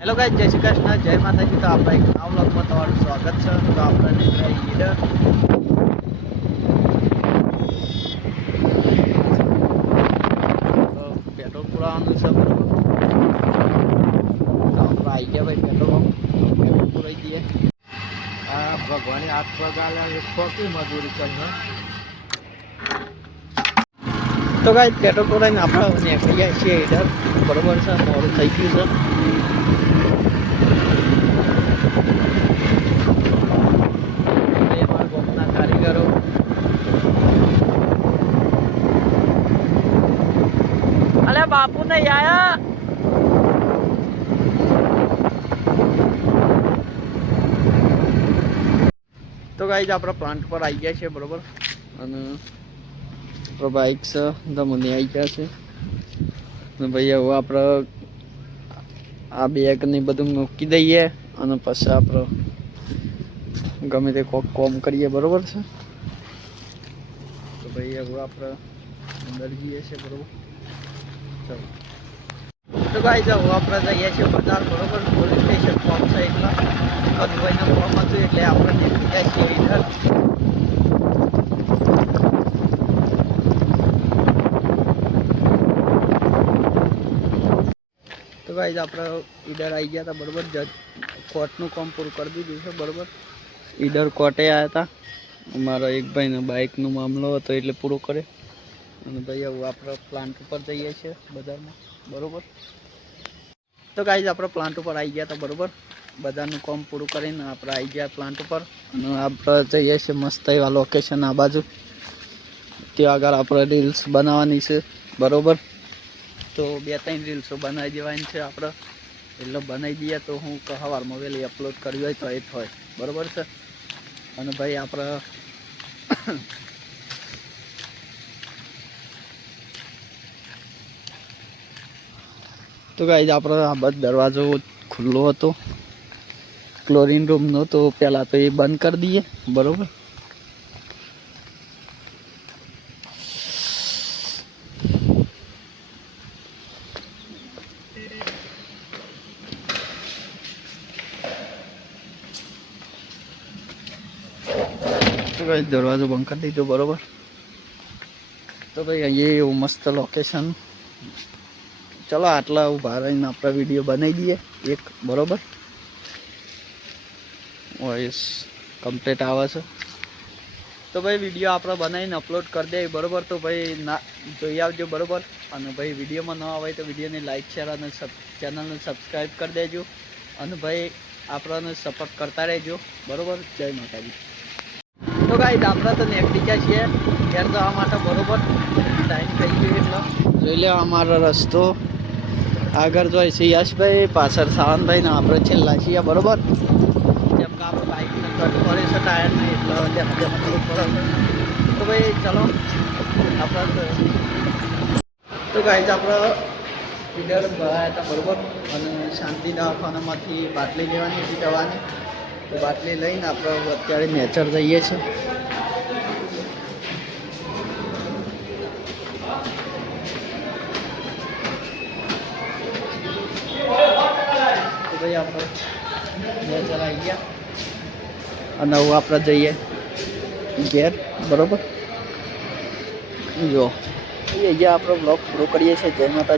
Hello guys, जय श्री कृष्ण, जय माता जी। तो आपका एक नवा व्लॉग में તમારું સ્વાગત છે। તો આપણે નીકળ્યા ઈડર તો પેટ્રોલ પુરાવાનું છે, બરોબર। તો આપણે આવી ગયા ભાઈ પેટ્રોલ પંપ, પેટ્રોલ પુરાઈ દઈએ। આ ભગવાને હાથ પગાલે ખોટી મજૂરી કરીને। તો ગાઈસ પેટ્રોલ પુરાઈને આપણે નીકળી ગયા છીએ ઈડર, બરોબર છે। મોડું થઈ ગયું છે। कारीगरों अरे बापू नहीं आया। तो गाइस अपना प्लांट पर आई गया है, बरोबर। बाइक से दमने आई गया है भाई। हूँ आप आ बेग ने बधु मूकी दईए और पछ आप गमे ते कोक कॉम करिए, बरोबर है। तो भाई हूँ आप अंदर जाइए छे, बरोबर। चलो तो गाइस हूँ आप जाइए छे बाजार, बरोबर। पोलीस स्टेशन फॉर्म है એટલા કદુભાઈના ફોર્મ હતું એટલે આપણે નીકળી ગયા છીએ ઈડર। तो गाइस આપણે ઈડર આવી ગયા હતા, બરોબર। જજ કોર્ટનું કામ પૂરું કરી દીધું છે, બરોબર। ઈડર કોર્ટે આવ્યા હતા। અમારા એક ભાઈનો બાઇકનો મામલો હતો એટલે પૂરો કર્યો। અને ભાઈ હવે આપણે પ્લાન્ટ ઉપર જઈએ છીએ બજારમાં, બરોબર। તો ગાઈસ આપણે પ્લાન્ટ ઉપર આવી ગયા હતા, બરોબર। બજારનું કામ પૂરું કરીને આપણે આવી ગયા પ્લાન્ટ ઉપર અને આપણે જઈએ છીએ મસ્ત એવા લોકેશન આ બાજુ। ત્યાં આગળ આપણે રીલ્સ બનાવવાની છે, બરોબર। તો 2-3 રીલ્સો બનાવી દેવાની છે આપણે, એટલે બનાવી દઈએ તો હું સવારમાં વહેલી અપલોડ કરવી હોય તો એ થાય, બરોબર છે। અને ભાઈ આપણે तो गाइस આપણે આ બધો દરવાજો ખુલ્લો હતો ક્લોરીન રૂમનો, તો પહેલા તો એ બંધ કરી દઈએ, બરોબર। तो गाइस दरवाજો બંધ કરી દીધો, બરોબર। तो भाई ये मस्त लोकेशन। चलो आटला उभा रहीने अपना वीडियो बनाई दिए एक, बरोबर। वॉइस कम्प्लीट आवे छे तो भाई वीडियो आप बनाई अपलोड कर दे, बरोबर। तो भाई ना जोई आवजो, बरोबर। और भाई वीडियो में न आवे तो वीडियो ने लाइक शेयर और चैनल ने सब्सक्राइब कर देजो और भाई आपने सपोर्ट करता रहो, बरोबर। जय माता जी। तो गाइस આપણે તો નીકળી ગયા છીએ ઘેર જવા માટે, બરોબર। ટાઈમ થઈ ગયો એટલે જોઈ લો અમારો રસ્તો। આગળ જોઈ છે યશભાઈ, પાછળ સાવનભાઈ ને આપણે છેલ્લા છીએ, બરોબર। જેમ કે આપણે બાઇકને કટ પડે છે ટાયરને, એટલે જેમ જેમ થોડું પડે। તો ભાઈ ચલો આપણે તો ગાઈસ આપણે ઈડર ભરાયા હતા, બરોબર। અને શાંતિ દવાખાનામાંથી બાટલી લેવાની હતી દવાની, તો બાટલી લઈને આપણે અત્યારે નેચર જઈએ છીએ। તો ભાઈ આપણે નેચર આવી ગયા અને હવે આપણે જઈએ ઘેર, બરોબર। જો અહીંયા આપણે બ્લોગ પૂરો કરીએ છીએ। જય માતા।